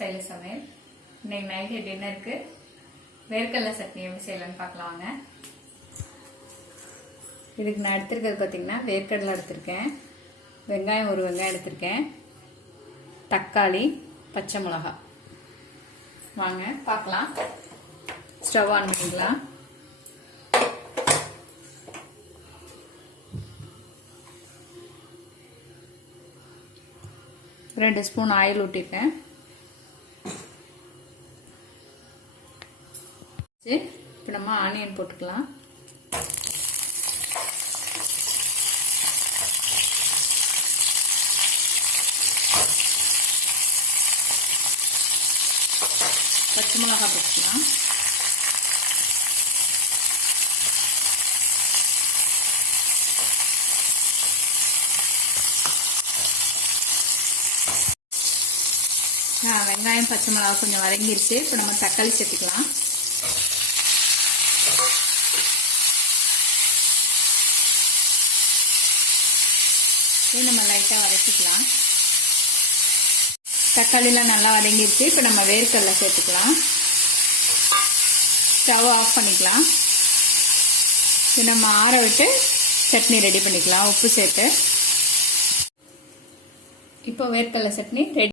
Style சமையல். இன்னைக்கு night டின்னருக்கு வேர்க்கடலை சட்னி எப்படி செய்யலாம்னு பார்க்கலாம் வாங்க. இதுக்கு நான் எடுத்துருக்கிறது பார்த்தீங்கன்னா வேர்க்கடலை எடுத்திருக்கேன், வெங்காயம் ஒரு வெங்காயம் எடுத்திருக்கேன், தக்காளி, பச்சை மிளகாய். வாங்க பார்க்கலாம். ஸ்டவ் ஆன் பண்ணிக்கலாம். ரெண்டு ஸ்பூன் ஆயில் ஊற்றிருக்கேன். இப்போ நம்ம ஆனியன் போட்டுக்கலாம். பச்சை மிளகாய் போட்டுக்கலாம். வெங்காயம் பச்சை மிளகாய் கொஞ்சம் வதங்கிருச்சு. இப்போ நம்ம தக்காளி சேர்த்துக்கலாம். இது நம்ம லைட்டாக வதக்கிக்கலாம். தக்காளிலாம் நல்லா வதங்கிருச்சு. இப்போ நம்ம வேர்க்கடலை சேர்த்துக்கலாம். ஸ்டவ் ஆஃப் பண்ணிக்கலாம். இது நம்ம ஆற விட்டு சட்னி ரெடி பண்ணிக்கலாம் உப்பு சேர்த்து. இப்போ வேர்க்கடலை சட்னி ரெடி.